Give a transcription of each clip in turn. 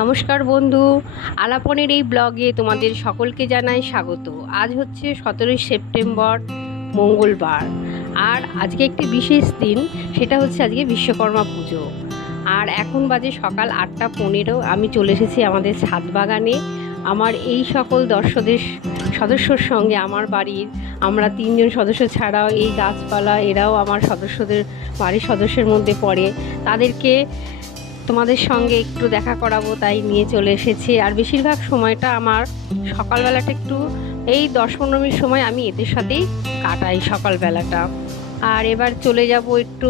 নমস্কার বন্ধু, আলাপনের এই ব্লগে তোমাদের সকলকে জানাই স্বাগত। আজ হচ্ছে 17ই সেপ্টেম্বর, মঙ্গলবার। আর আজকে একটি বিশেষ দিন, সেটা হচ্ছে আজকে বিশ্বকর্মা পুজো। আর এখন বাজে সকাল 8টা 15। আমি চলে এসেছি আমাদের ছাদ বাগানে। আমার এই সকল সদস্যর সঙ্গে আমার বাড়ির আমরা 3জন সদস্য ছাড়াও এই গাছপালা এরাও আমার বাড়ির সদস্যের মধ্যে পড়ে। তাদেরকে তোমাদের সঙ্গে একটু দেখা করাবো, তাই নিয়ে চলে এসেছি। আর বেশিরভাগ সময়টা আমার সকালবেলাটা একটু এই 10-15 মিনিট সময় আমি এদের সাথেই কাটাই সকালবেলাটা। আর এবার চলে যাব একটু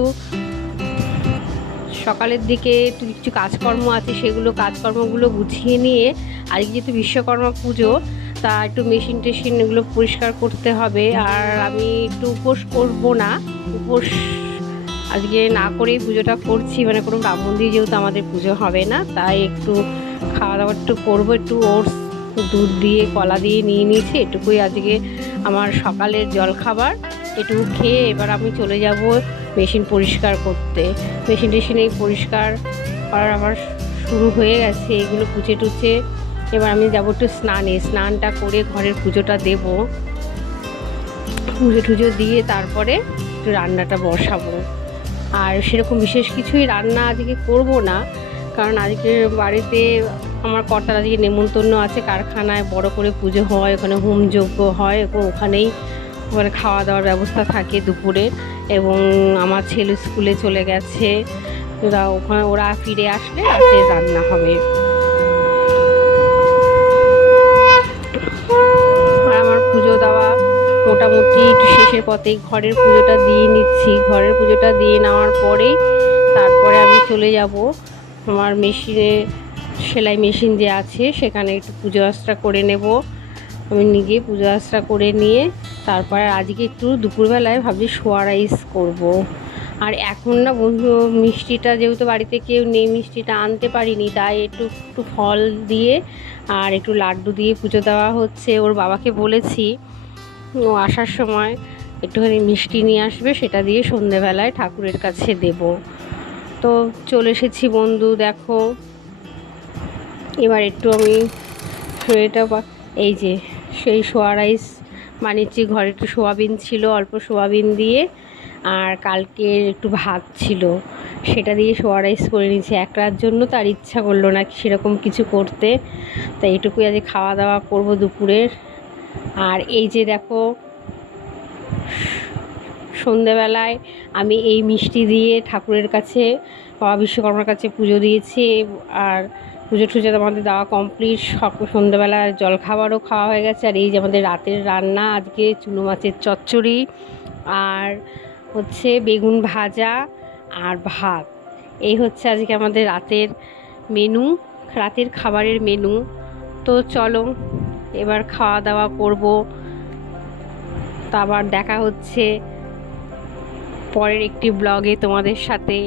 সকালের দিকে, একটু কিছু কাজকর্ম আছে, কাজকর্মগুলো গুছিয়ে নিয়ে আজকে যেহেতু বিশ্বকর্মা পুজো, তা একটু মেশিন টেশিন এগুলো পরিষ্কার করতে হবে। আর আমি একটু উপোস করবো না, উপোস আজকে না করেই পুজোটা করছি, মানে কোনো ব্রাহ্মণ দিয়ে যেহেতু আমাদের পুজো হবে না, তাই একটু খাওয়া দাওয়া একটু করবো। একটু ওটস দুধ দিয়ে কলা দিয়ে নিয়ে নিয়েছি, এটুকুই আজকে আমার সকালের জলখাবার। এটুকু খেয়ে এবার আমি চলে যাব মেশিন পরিষ্কার করতে। মেশিন টেশিনেই পরিষ্কার করার আমার শুরু হয়ে গেছে, এগুলো কুচে টুচে এবার আমি যাবো একটু স্নানটা করে ঘরের পুজোটা দেব। পুজো টুজো দিয়ে তারপরে একটু রান্নাটা বসাবো। আর সেরকম বিশেষ কিছুই রান্না আজকে করব না, কারণ আজকে বাড়িতে আমার কর্তার আজকে নেমন্তন্ন আছে, কারখানায় বড় করে পুজো হয়, ওখানে হোমযজ্ঞ হয়, এবং ওখানেই ওখানে খাওয়া দাওয়ার ব্যবস্থা থাকে দুপুরে। এবং আমার ছেলে স্কুলে চলে গেছে, ওরা ফিরে আসলে রাতে রান্না হবে। আর আমার পুজো দেওয়া মোটামুটি একটু শেষের পথে, ঘরের পুজোটা দিয়ে নিচ্ছি। ঘরের পুজোটা দিয়ে নেওয়ার পরেই তারপরে আমি চলে যাব আমার সেলাই মেশিন যে আছে সেখানে একটু পুজো আশ্রা করে নেব। আমি নিজে পুজো আশ্রা করে নিয়ে তারপরে আজকে একটু দুপুরবেলায় ভাবছি সোয়া রাইস করব। আর এখন না বন্ধু, মিষ্টিটা যেহেতু বাড়িতে কেউ নেই, মিষ্টিটা আনতে পারিনি, তাই একটু ফল দিয়ে আর একটু লাড্ডু দিয়ে পুজো দেওয়া হচ্ছে। ওর বাবাকে বলেছি ও আসার সময় একটুখানি মিষ্টি নিয়ে আসবে, সেটা দিয়ে সন্ধেবেলায় ঠাকুরের কাছে দেব। তো চলে এসেছি বন্ধু, দেখো এবার একটু আমি এই যে সেই সোয়া রাইস বানিয়েছি। ঘরে একটু সোয়াবিন ছিল, অল্প সোয়াবিন দিয়ে, আর কালকের একটু ভাত ছিল, সেটা দিয়ে সোয়া রাইস করে নিয়েছি। এক রাত জন্য তার ইচ্ছা করলো না সেরকম কিছু করতে, তাই এইটুকুই আজকে খাওয়া দাওয়া করব দুপুরের। আর এই যে দেখো সন্ধেবেলায় আমি এই মিষ্টি দিয়ে ঠাকুরের কাছে, বাবা বিশ্বকর্মার কাছে পুজো দিয়েছি। আর পুজো টুজো আমাদের দেওয়া কমপ্লিট, সন্ধেবেলা জলখাবারও খাওয়া হয়ে গেছে। আর এই যে আমাদের রাতের রান্না, আজকে চুনো মাছের চচ্চড়ি আর হচ্ছে বেগুন ভাজা আর ভাত। এই হচ্ছে আজকে আমাদের রাতের খাবারের মেনু। তো চলো এবার খাওয়া দাওয়া করব, তা আবার দেখা হচ্ছে পরের একটি ব্লগে তোমাদের সাথে।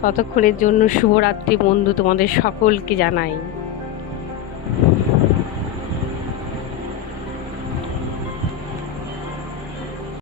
ততক্ষণের জন্য শুভরাত্রি বন্ধু, তোমাদের সকলকে জানাই।